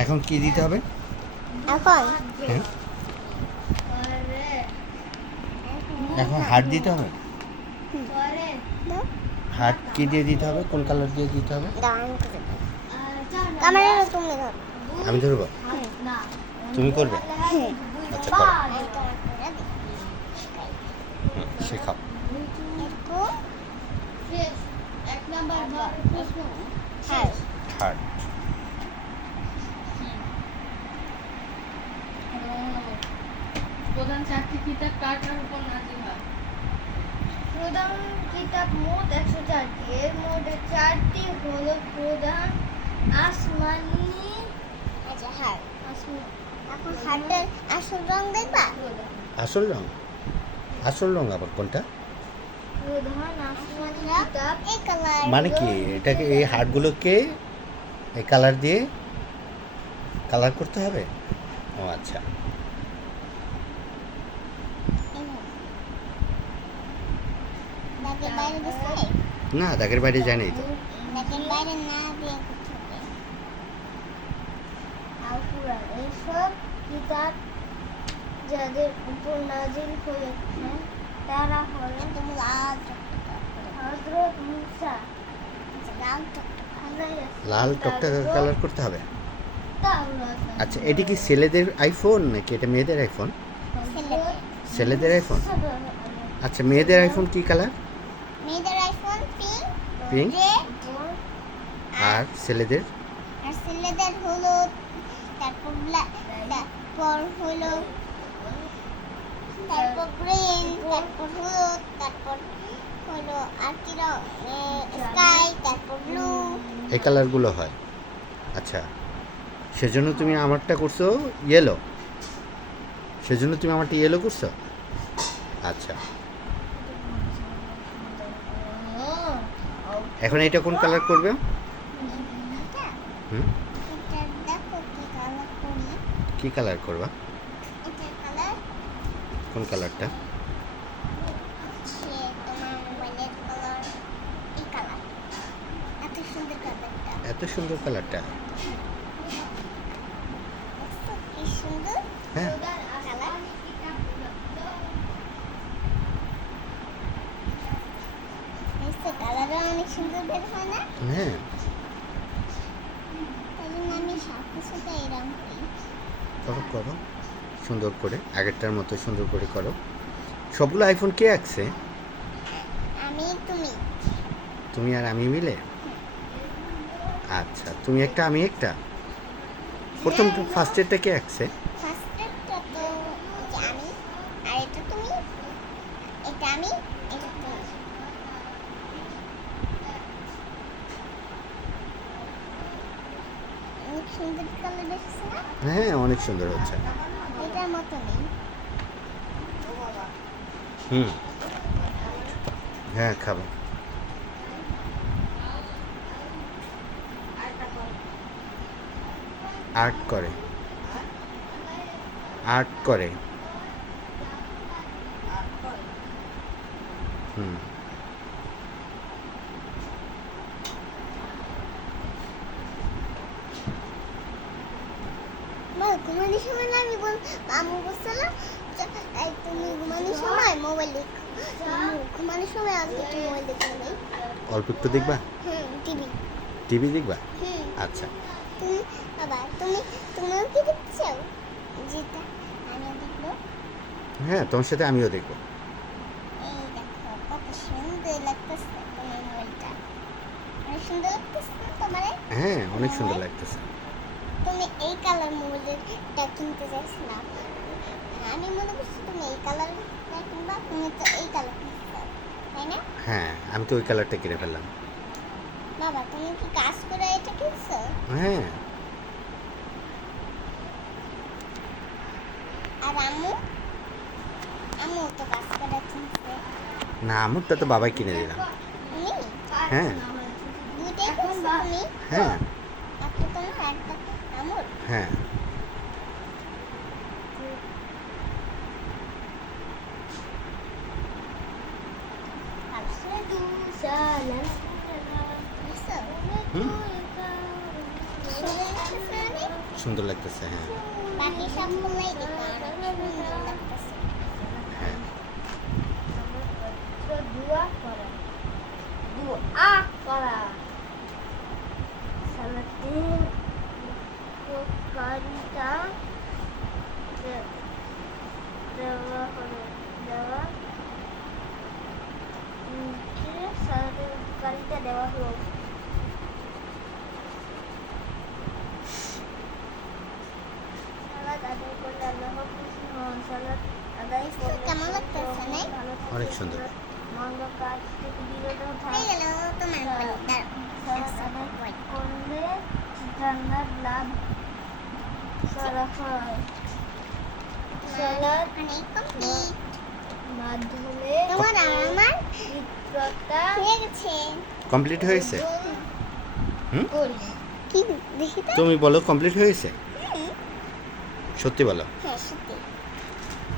এখন কি দিতে হবে? এখন হ্যাঁ, এখন হার্ট দিতে হবে। দাও হার্ট কি দিয়ে দিতে হবে? কোন কালার দিয়ে দিতে হবে? দাও আমি করে দেবো। ক্যামেরাটা তুমি ধরো। আমি ধরবো, তুমি করবে? হ্যাঁ আচ্ছা করো। আমি তোমার করে দিই। শেখাও। এরকম হ্যাঁ হার্ট। প্রধান চারটি কিতাব কার কার উপর নাজিল হয়? প্রধান কিতাব মোট 104টি। এর মধ্যে 4টি হলো প্রধান আসমানি আচ্ছা হ্যাঁ আসমান এখন হার্টের আসল রং দেখবা? আসল রং? আসল রং আবার কোনটা? প্রধান আসমানি আমরা কিতাব এই কালার মানে কি এটাকে, এই হার্টগুলোকে এই কালার দিয়ে কালার করতে হবে? ও আচ্ছা। দাগের বাইরে দিচ্ছে না, দাগের বাইরে জানি তো। দাগের বাইরে না দিয়ে করতে হবে। আল কুরআন এইসব কিতাব যাদের উপর নাজিল হয়েছে তারা হলেন তুমি লাল টকটকা করে হযরত মুসা আচ্ছা, লাল টকটকা লাল টকটকা কালার করতে হবে। আচ্ছা, এটি কি ছেলেদের আইফোন নাকি এটা মেয়েদের আইফোন? ছেলেদের ছেলেদের আইফোন। আচ্ছা, মেয়েদের আইফোন কি কালার? মেয়েদের আইফোন পিঙ্ক পিঙ্ক। রেড আর ছেলেদের? আর ছেলেদের হলুদ, তারপর ব্ল্যাক, তারপর হলো তারপর গ্রিন, তারপর হলুদ, তারপর হলো আর কি রং স্কাই, তারপর ব্লু। এই কালারগুলো হয়। আচ্ছা, সেজন্য তুমি আমারটা করছো ইয়েলো, সেজন্য তুমি আমারটা ইয়েলো করছো। আচ্ছা, এখন এটা কোন কালার করবে? হুম, এটা দেখো কি কালার করি। কি কালার করবা? এটা কালার কোন কালারটা? হচ্ছে তোমার মোবাইলের কালার, এই কালার এত সুন্দর কালারটা। এত সুন্দর কালারটা? দেখছো কি সুন্দর হ্যাঁ, কালার। দেখছো কালারটা অনেক সুন্দর বের হয় না? হ্যাঁ। তাই জন্য আমি সব কিছুতে এরকম করি। করো করো, সুন্দর করে আগেরটার মতো সুন্দর করে করো। সবগুলো আইফোন কে আঁকছে? আমি তুমি তুমি আর আমি মিলে? আচ্ছা, তুমি একটা আমি একটা। প্রথম ফার্স্টেরটা কে আঁকছে? ফার্স্টেরটা তো যে আমি, আর এটা তুমি, এটা আমি, এটা তুমি। অনেক সুন্দর কালার এসেছে না? হ্যাঁ, অনেক সুন্দর হচ্ছে। এটার মতো নেই। হুম, হ্যাঁ খাবো। আর্ট করে, আর্ট করে। হুম, বল ঘুমানোর সময় না আমি আম্মু বলছিলাম যে, এই তুমি ঘুমানোর সময় মোবাইল দেখো। আম্মু ঘুমানোর সময় আজকে একটু মোবাইল দেখতে নেই। অল্প একটু দেখবা? টিভি। টিভি দেখবা? হুম আচ্ছা। তুমি বাবা তুমিও কি দেখছো? যেটা আমিও দেখবো। হ্যাঁ, তোমার সাথে আমিও দেখবো। এই দেখো কত সুন্দর লাগতেছে তোমার মোবাইলটা। অনেক সুন্দর লাগতেছে না তোমার? হ্যাঁ, অনেক সুন্দর লাগতেছে। তুমি এই কালার মোবাইলটা কিনতে চাইছিলাম। আমি মনে করছি তুমি এই কালারটা কিনবা, তুমি তো এই কালার কিনতে তাই না? হ্যাঁ, আমি তো ওই কালারটা কিনে ফেললাম। বাবা তুমি কি কাজ করে এটা কিনছো? হ্যাঁ। আর আম্মু আম্মু তো কাজ করে কিনছে। না, আমারটা তো বাবাই কিনে দিলাম। তুমি হ্যাঁ দুইটাই কিনছো তুমি? হ্যাঁ একটা তোমার একটা আম্মুর। হ্যাঁ। বুঝছো? হুম, সুন্দর লাগতেছে না? সুন্দর লাগতেছে, হ্যাঁ। বাকি সবগুলোই দেখতে অনেক সুন্দর লাগতেছে। হ্যাঁ। তো দোয়া করা, দোয়া করা। সালাতের উপকারিতা দেওয়া হলো, দেওয়া সালাতের উপকারিতা দেওয়া হলো। সালাত আদায় করলে আল্লাহ খুশি হন। সালাত আদায় করলে কেমন লাগতেছে, নাই? ভালো থাকে, অনেক সুন্দর। মন্দ কাজ থেকে বিরত হয়ে থাকে। গেল তোমার পরিবার। সালাত আদায় করলে জান্নাত লাভ করা হয়। সালাত অনেক কমপ্লিট। মাধ্যমে তোমার আর আমার মিত্রতা হয়ে গেছে। কমপ্লিট হয়েছে? হুম? করি। কি দেখি তো? তুমি বলো কমপ্লিট হয়েছে? হুম, সত্যি বলো। হ্যাঁ সত্যি।